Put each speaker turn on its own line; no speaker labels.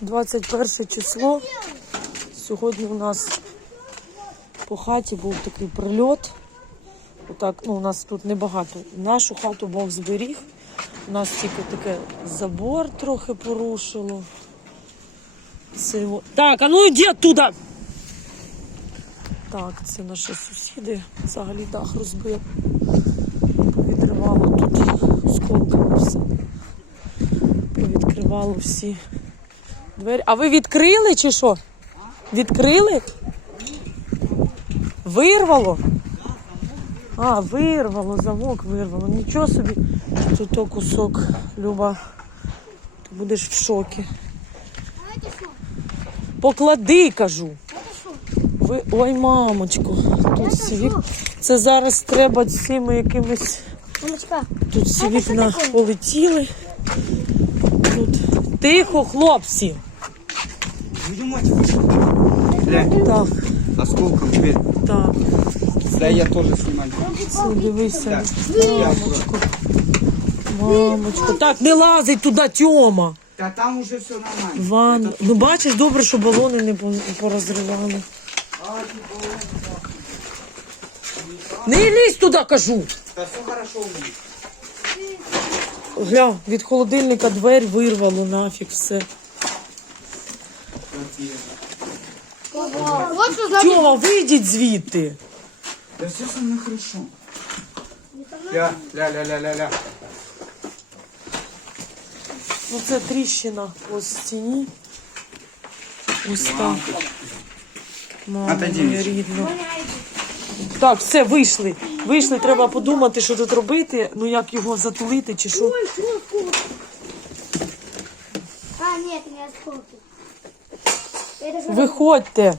21 число. Сьогодні у нас по хаті був такий прильот. Отак, ну, у нас тут небагато. Нашу хату Бог зберіг. У нас тільки таке забор трохи порушило. Це... Так, а ну йди оттуда! Так, це наші сусіди. Взагалі дах розбив. Повідривало тут осколками все. Повідкривало всі двері. А ви відкрили чи що? Відкрили? Вирвало? А, вирвало, замок вирвало. Нічого собі. Тут то кусок, Люба. Ти будеш в шокі. Поклади, кажу. Ви... Ой, мамочко, тут всі. Це зараз треба цими якимись. Тут всі вікна полетіли. Тут тихо, хлопці. Так,
осколком дверь.
так.
Да, я тоже снимаю.
Це дивися.
Я
Мамочко. Мамочко. Так, не лазить туди, Тьома.
Да там уже все нормально.
Ванна. Ну бачиш, добре, що балони не порозривали. Не лізь туди, кажу.
Да все хорошо у меня.
Гля, від холодильника двері вирвало нафіг все.
Квартира.
вот что значит.
Тьома, вийдіть звідти.
Да все со мной хорошо. Ля, ля, ля, ля, ля, ля.
Ну це тріщина по стіні. Ось так. Мама
Отойди,
моя
Міша.
рідна. Так, все, вийшли. Вийшли, треба подумати, що тут робити. Ну як його затулити чи що.
А, нет, не осколки.
Виходьте.